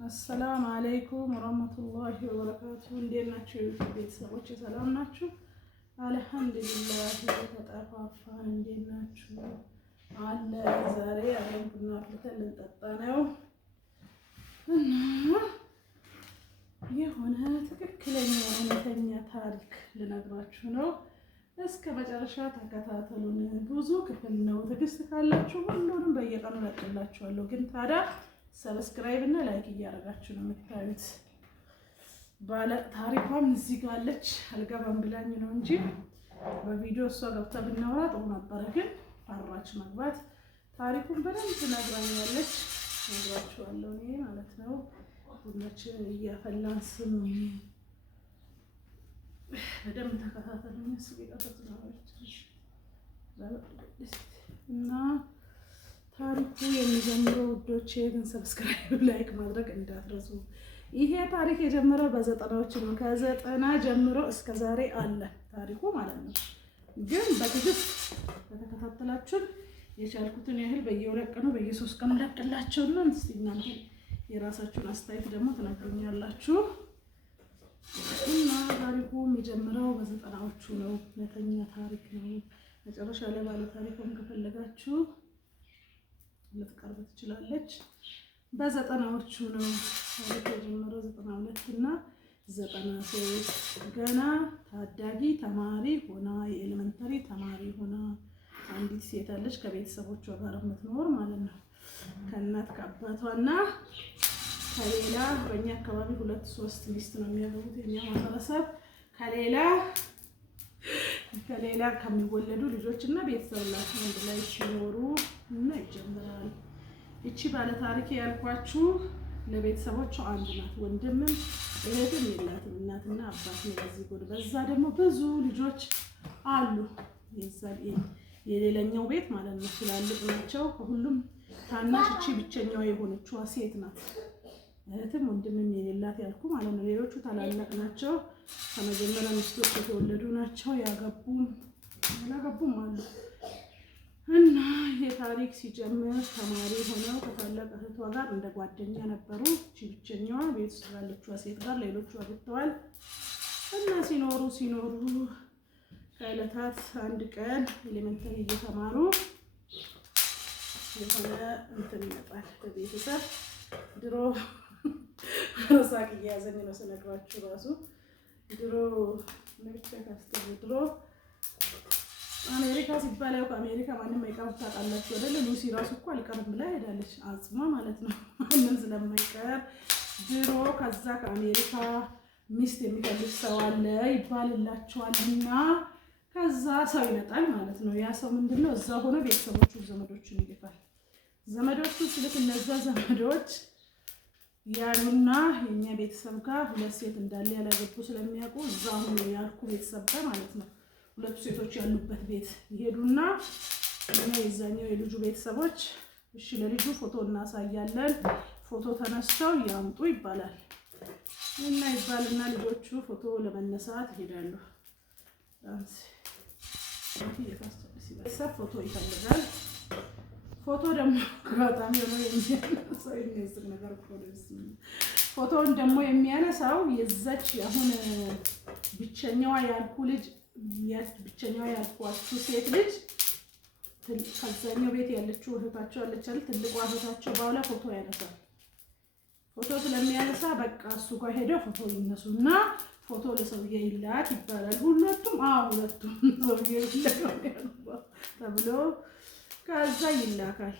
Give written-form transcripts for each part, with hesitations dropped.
አሰላም አለይኩም ወራህመቱላሂ ወበረካቱሁ። እንዴት ናችሁ ቤተሰቦች? ሰላም ናችሁ? አልሐምዱሊላህ። ተጠፋፋን። እንዴት ናችሁ? አለ ዛሬ አለም ቡና አፍልተን ልንጠጣ ነው እና የሆነ ትክክለኛ እውነተኛ ታሪክ ልነግራችሁ ነው። እስከ መጨረሻ ተከታተሉን። ብዙ ክፍል ነው። ትዕግስት ካላችሁ ሁሉንም በየቀኑ እለቅላችኋለሁ። ግን ታዲያ ሰብስክራይብ እና ላይክ እያደረጋችሁ ነው የምታዩት። ባለ ታሪኳም እዚህ ጋር አለች። አልገባም ብላኝ ነው እንጂ በቪዲዮ እሷ ገብታ ብናወራ ጥሩ ነበረ። ግን ፈራች መግባት። ታሪኩን በደንብ ትነግራኛለች። ነግራችኋለሁ እኔ ማለት ነው። ሁላችንም እያፈላን ስም በደንብ ተከታተሉኝ። እና ታሪኩ የሚጀምረው ውዶቼ፣ ግን ሰብስክራይብ ላይክ ማድረግ እንዳትረሱ። ይሄ ታሪክ የጀመረው በዘጠናዎች ነው። ከዘጠና ጀምሮ እስከ ዛሬ አለ ታሪኩ ማለት ነው። ግን በትዕግስት በተከታተላችሁን የቻልኩትን ያህል በየሁለት ቀኑ በየሶስት ቀኑ ለቅላቸውና እስቲ እናንተ የራሳችሁን አስተያየት ደግሞ ትነግሩኛላችሁ። እና ታሪኩ የሚጀምረው በዘጠናዎቹ ነው። እውነተኛ ታሪክ ነው። መጨረሻ ላይ ባለ ታሪኩን ከፈለጋችሁ ልትቀርብ ትችላለች። በዘጠናዎቹ ነው ታሪክ የጀመረው። 92 እና 93 ገና ታዳጊ ተማሪ ሆና የኤሌመንተሪ ተማሪ ሆና አንዲት ሴት አለች ከቤተሰቦቿ ጋር የምትኖር ማለት ነው። ከእናት ከአባቷና ከሌላ በእኛ አካባቢ 2-3 ሚስት ነው የሚያገቡት የኛ ማህበረሰብ። ከሌላ ከሚወለዱ ልጆች እና ቤተሰብ ላቸው አንድ ላይ ሲኖሩ እና ይጀምራል። እቺ ባለ ታሪክ ያልኳችሁ ለቤተሰቦቿ አንድ ናት። ወንድምም እህትም የላትም። እናትና አባት ነው በዚህ ጎድ። በዛ ደግሞ ብዙ ልጆች አሉ። የሌላኛው ቤት ማለት ነው ትላልቅ ናቸው። ከሁሉም ታናሽ እቺ ብቸኛዋ የሆነችዋ ሴት ናት። እህትም ወንድምም የሌላት ያልኩ ማለት ነው። ሌሎቹ ታላላቅ ናቸው። ከመጀመሪያ ሚስቶች የተወለዱ ናቸው። ያላገቡም አሉ። እና የታሪክ ሲጀምር ተማሪ ሆነው ከታላቅ እህቷ ጋር እንደ ጓደኛ ነበሩ። እቺ ብቸኛዋ ቤት ውስጥ ያለችዋ ሴት ጋር ሌሎቹ አግብተዋል። እና ሲኖሩ ከዕለታት አንድ ቀን ኤሌመንተሪ እየተማሩ የሆነ እንትን ይመጣል በቤተሰብ ድሮ ሳቅ እያያዘኝ ነው ስነግራችሁ ራሱ ድሮ አሜሪካ ሲባል ያው ከአሜሪካ ማንም አይቀርም ታውቃላችሁ አይደለ? ሉሲ ራሱ እኮ አልቀርም ብላ ሄዳለች። አጽማ ማለት ነው። ማንም ስለማይቀር ድሮ ከዛ ከአሜሪካ ሚስት የሚፈልግ ሰው አለ ይባልላችኋልና ከዛ ሰው ይመጣል ማለት ነው። ያ ሰው ምንድነው እዛ ሆነ ቤተሰቦቹ ዘመዶቹን ይልካል። ዘመዶቹ ሲልክ እነዛ ዘመዶች ያሉና የኛ ቤተሰብ ጋር ሁለት ሴት እንዳለ ያላገቡ ስለሚያውቁ እዛ ሆኖ ያልኩ ቤተሰብ ጋር ማለት ነው ሁለቱ ሴቶች ያሉበት ቤት ይሄዱና እና የዛኛው የልጁ ቤተሰቦች እሺ ለልጁ ፎቶ እናሳያለን፣ ፎቶ ተነስተው ያምጡ ይባላል። እና ይባልና ልጆቹ ፎቶ ለመነሳት ይሄዳሉ። ፎቶ ይፈልጋል። ፎቶ ደግሞ በጣም ፎቶውን ደግሞ የሚያነሳው የዛች አሁን ብቸኛዋ ያልኩ ልጅ ብቸኛዋ ያልኳችሁ ሴት ልጅ ከዛኛው ቤት ያለችው እህታቸው አለች አይደል? ትልቋ እህታቸው ባውላ ፎቶ ያነሳል። ፎቶ ስለሚያነሳ በቃ እሱ ጋር ሄደው ፎቶ ይነሱና ፎቶ ለሰውዬ ይላክ ይባላል። ሁለቱም ሰውዬ ይላክ ተብሎ ከዛ ይላካል።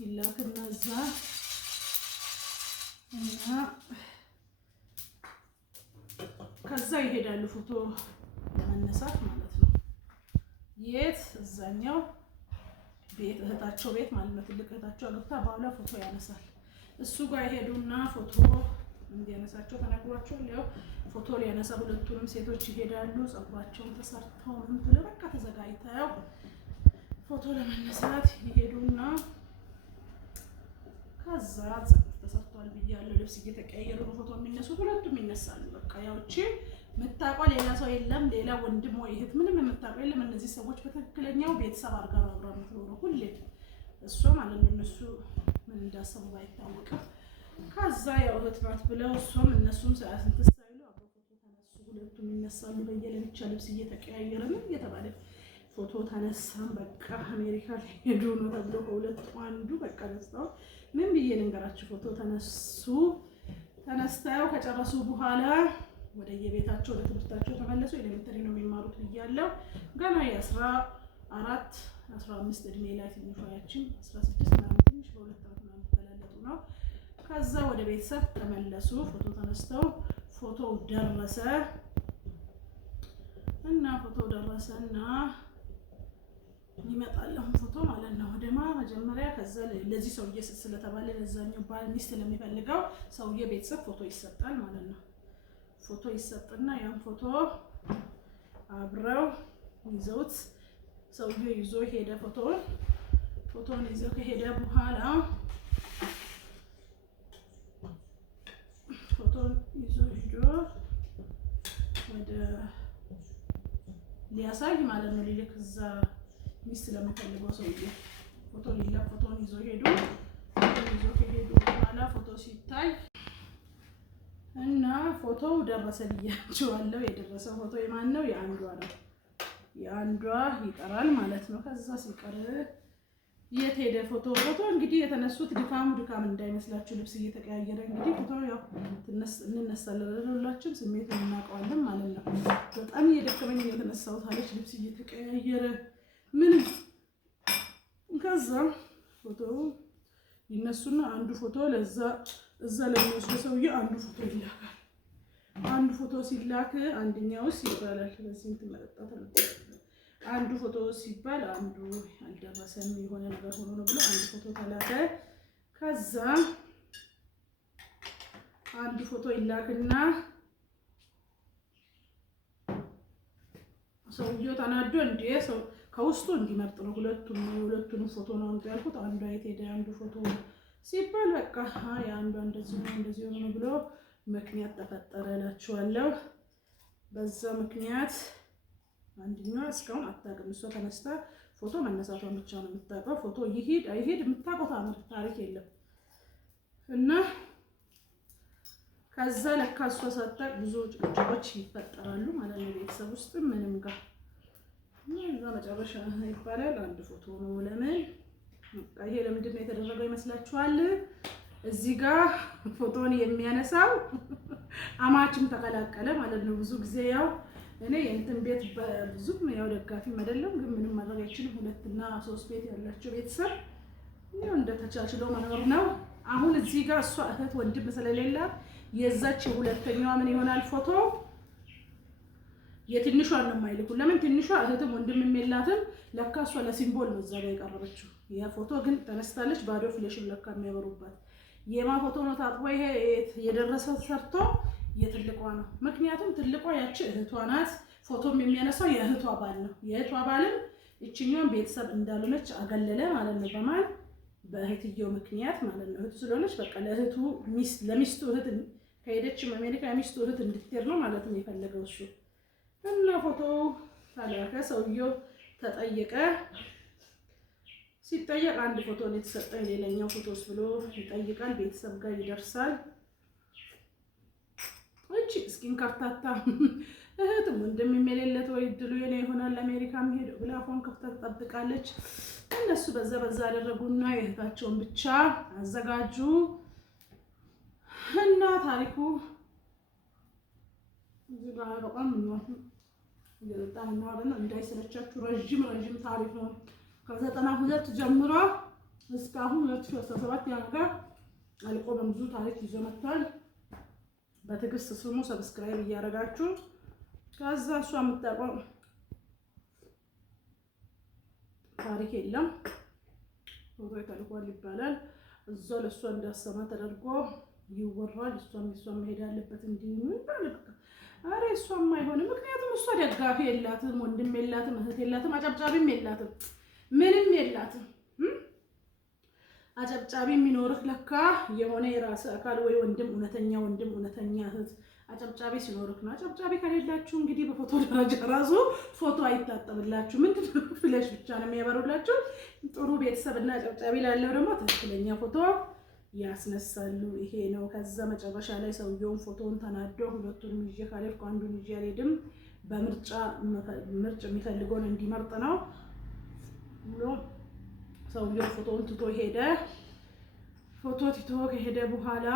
ይላክና እዛ እና ከዛ ይሄዳሉ ፎቶ ለመነሳት ማለት ነው። የት እዛኛው ቤት እህታቸው ቤት ማለት ነው። ትልቅ እህታቸው አግብታ በኋላ ፎቶ ያነሳል። እሱ ጋር ይሄዱና ፎቶ እንዲያነሳቸው ተነግሯቸዋል። ያው ፎቶ ሊያነሳ ሁለቱንም ሴቶች ይሄዳሉ። ፀጉራቸውን ተሰርተው ምን ብለው በቃ ተዘጋጅተው ፎቶ ለመነሳት ይሄዱና ከዛ ፀጉር ተሰርቷል ብያለሁ። ልብስ እየተቀያየሩ ነው ፎቶ የሚነሱት። ሁለቱም ይነሳሉ። በቃ ያው እቺ የምታውቀው ሌላ ሰው የለም፣ ሌላ ወንድም ወይ እህት ምንም የምታውቀው የለም። እነዚህ ሰዎች በትክክለኛው ቤተሰብ አድርጋ ነው አብራ የምትኖረው ሁሌ እሷ ማለት ነው። እነሱ ምን እንዳሰቡ ባይታወቅም ከዛ ያው እህት ናት ብለው እሷም እነሱም ሳይሉ አብረው ፎቶ ተነሱ። ሁለቱም ይነሳሉ በየለብቻ ልብስ እየተቀያየረ ምን እየተባለ ፎቶ ተነሳን። በቃ አሜሪካ ሄዱ ነው ተብሎ ከሁለቱ አንዱ በቃ ደስታው ምን ብዬ ልንገራችሁ። ፎቶ ተነሱ። ተነስተው ከጨረሱ በኋላ ወደ የቤታቸው ወደ ትምህርታቸው ተመለሱ። ኤሌመንተሪ ነው የሚማሩት ብያለሁ። ገና የ14 15 እድሜ ላይ ትንሿ ያችን 16 ምናምን ትንሽ በሁለት ዓመት ምናምን ተላለጡ ነው። ከዛ ወደ ቤተሰብ ተመለሱ። ፎቶ ተነስተው ፎቶው ደረሰ እና ይመጣል ፎቶ ማለት ነው ወደማ መጀመሪያ። ከዛ ለዚህ ሰውዬ ስለተባለ ለዛኛው ባል ሚስት ለሚፈልገው ሰውዬ ቤተሰብ ፎቶ ይሰጣል ማለት ነው። ፎቶ ይሰጥና ያን ፎቶ አብረው ይዘውት ሰውዬው ይዞ ሄደ። ፎቶን ይዞ ከሄደ በኋላ ፎቶን ይዞ ሄዶ ወደ ሊያሳይ ማለት ነው ሊልክ እዛ ሚስት ለሚፈልገው ሰውዬ ፎቶን ይዞ ሄዱ። ይዞ ከሄዱ በኋላ ፎቶ ሲታይ እና ፎቶው ደረሰ ብያቸዋለሁ። የደረሰው ፎቶ የማን ነው? የአንዷ ነው። የአንዷ ይቀራል ማለት ነው። ከዛ ሲቀር የት ሄደ ፎቶ? እንግዲህ የተነሱት ድካም እንዳይመስላችሁ ልብስ እየተቀያየረ እንግዲህ ፎቶ ያው እንነሳለን። ሁላችንም ስሜት እናውቀዋለን ማለት ነው። በጣም እየደከመኝ የተነሳሁት አለች ልብስ እየተቀያየረ ምንም። ከዛ ፎቶ ይነሱና አንዱ ፎቶ እዛ ለሚወስዱ ሰውዬ አንዱ ፎቶ ይላካል። አንዱ ፎቶ ሲላክ አንደኛውስ ይባላል በዚህ እንትን መጠጣት አለ። አንዱ ፎቶ ሲባል አንዱ አልደረሰም የሆነ ነገር ሆኖ ነው ብሎ አንዱ ፎቶ ተላከ። ከዛ አንዱ ፎቶ ይላክና ሰውዬው ተናዶ እንደ ሰው ከውስጡ እንዲመርጥ ነው። ሁለቱንም ፎቶ ነው ያልኩት። አንዷ የት ሄደ አንዱ ፎቶ ሲባል በቃ የአንዷ እንደዚህ ሆኖ ብሎ ምክንያት ተፈጠረ እላችኋለሁ። በዛ ምክንያት አንደኛዋ እስካሁን አታውቅም። እሷ ተነስታ ፎቶ መነሳቷን ብቻ ነው የምታውቀው። ፎቶ ይሄድ አይሄድ የምታውቀው ታሪክ የለም። እና ከዛ ለካ እሷ ሳታውቅ ብዙ ጭቅጭቆች ይፈጠራሉ ማለት ነው ቤተሰብ ውስጥ ምንም ጋር። እዛ መጨረሻ ይባላል አንድ ፎቶ ነው። ለምን ይሄ ለምንድን ነው የተደረገው ይመስላችኋል? እዚህ ጋር ፎቶን የሚያነሳው አማችም ተቀላቀለ ማለት ነው። ብዙ ጊዜ ያው እኔ የእንትን ቤት ብዙም ያው ደጋፊም አይደለም፣ ግን ምንም ማድረግ አይችልም። 2 እና 3 ቤት ያላቸው ቤተሰብ ያው እንደተቻችሎ መኖር ነው። አሁን እዚህ ጋር እሷ እህት ወንድም ስለሌላት የዛች ሁለተኛዋ ምን ይሆናል ፎቶ የትንሿን ነው የማይልኩ። ለምን ትንሿ እህትም ወንድምም የላትም። ለካ እሷ ለሲምቦል ነው እዛ ጋር የቀረበችው። ያ ፎቶ ግን ተነስታለች ባዶ ፍሌሽን ለካ የሚያበሩባት የማ ፎቶ ነው ታጥቦ ይሄ የደረሰው ሰርቶ የትልቋ ነው። ምክንያቱም ትልቋ ያቺ እህቷ ናት። ፎቶም የሚያነሳው የእህቷ ባል ነው። የእህቷ ባልም እችኛውን ቤተሰብ እንዳልሆነች አገለለ ማለት ነው። በማን በእህትየው ምክንያት ማለት ነው። እህቱ ስለሆነች በቃ ለእህቱ ለሚስቱ እህት ከሄደች አሜሪካ ሚስቱ እህት እንድትሄድ ነው ማለት ነው የፈለገው እሱ። እና ፎቶ ታላከ ሰውየው ተጠየቀ። ሲጠየቅ አንድ ፎቶ ነው የተሰጠኝ ሌላኛው ፎቶስ ብሎ ይጠይቃል። ቤተሰብ ጋር ይደርሳል። እቺ እስኪን ከፍታታ እህትም ወንድምም የሌለት ወይ ድሉ የኔ ይሆናል አሜሪካ ሄደው ብላ ፎን ከፍታ ትጠብቃለች። እነሱ በዛ አደረጉና የእህታቸውን ብቻ አዘጋጁ እና ታሪኩ እዚህ ጋር በጣም በጣም ነው እንዳይሰለቻችሁ ረጅም ታሪክ ነው። ከ92 ጀምሮ እስካሁን 2017 ያንጋ አልቆም ብዙ ታሪክ ይዞ መጥቷል። በትዕግስት ስሙ፣ ሰብስክራይብ እያደረጋችሁ ከዛ እሷ የምታውቀው ታሪክ የለም። ፎቶ ተልኳል ይባላል። እዛው ለእሷ እንዳሰማ ተደርጎ ይወራል። እሷም መሄድ ያለበት እንዲህ ይባላል። አረ እሷም አይሆንም። ምክንያቱም እሷ ደጋፊ የላትም፣ ወንድም የላትም፣ እህት የላትም፣ አጨብጫቢም የላትም፣ ምንም የላትም። አጨብጫቢ የሚኖርህ ለካ የሆነ የራስ አካል ወይ ወንድም፣ እውነተኛ ወንድም፣ እውነተኛ እህት አጨብጫቢ ሲኖርክ ነው። አጨብጫቢ ከሌላችሁ እንግዲህ በፎቶ ደረጃ ራሱ ፎቶ አይታጠብላችሁ። ምንድነው ፍለሽ ብቻ ነው የሚያበሩላችሁ። ጥሩ ቤተሰብና አጨብጫቢ ላለው ደግሞ ትክክለኛ ፎቶ ያስነሳሉ። ይሄ ነው። ከዛ መጨረሻ ላይ ሰውየውን ፎቶውን ተናዶ ሁለቱንም ይዤ ካለፍኩ አንዱን ይዤ አልሄድም፣ በምርጫ የሚፈልገውን እንዲመርጥ ነው ብሎ ሰውየው ፎቶውን ትቶ ሄደ። ፎቶ ትቶ ከሄደ በኋላ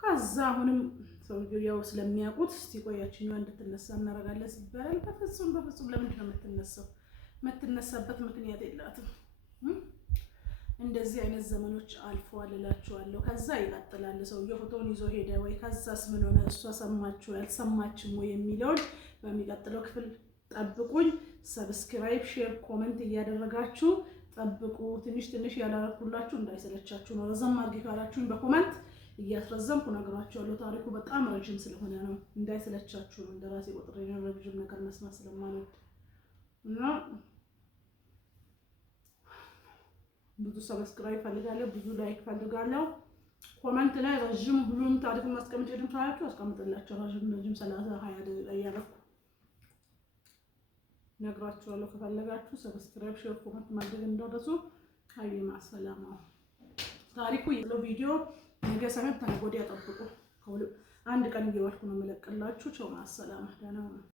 ከዛ አሁንም ሰውየው ያው ስለሚያውቁት እስቲ ቆያችኛዋ እንድትነሳ እናደርጋለን ሲባል በፍጹም ለምንድን ነው የምትነሳው? የምትነሳበት ምክንያት የላትም። እንደዚህ አይነት ዘመኖች አልፈዋል እላችኋለሁ። ከዛ ይቀጥላል። ሰውየው ፎቶውን ይዞ ሄደ ወይ? ከዛስ ምን ሆነ? እሷ ሰማችሁ አልሰማችም ወይ የሚለውን በሚቀጥለው ክፍል ጠብቁኝ። ሰብስክራይብ፣ ሼር፣ ኮሜንት እያደረጋችሁ ጠብቁ። ትንሽ ያላረኩላችሁ እንዳይሰለቻችሁ ነው። ረዘም አድርጌ ካላችሁኝ በኮሜንት እያስረዘምኩ ነግራችኋለሁ። ታሪኩ በጣም ረጅም ስለሆነ ነው፣ እንዳይሰለቻችሁ ነው። እንደራሴ ቁጥሬ ነው ረጅም ነገር መስማት ስለማልወድ እና ብዙ ሰብስክራይብ ፈልጋለሁ፣ ብዙ ላይክ ፈልጋለሁ። ኮሜንት ላይ ረጅም ሁሉም ታሪኩን ማስቀመጥ ሄድም ታያችሁ አስቀምጥላችሁ ረጅም 30-20 ደቂቃ እያደረኩ ነግራችኋለሁ። ከፈለጋችሁ ሰብስክራይብ፣ ሼር፣ ኮሜንት ማድረግ እንዳትረሱ። ሀይ ማሰላማ ታሪኩ የለው ቪዲዮ ነገ ሳይሆን ተነገ ወዲያ ጠብቁ። አንድ ቀን እየዋልኩ ነው የምለቅላችሁ። ቻው ማሰላማ ደህና ነው።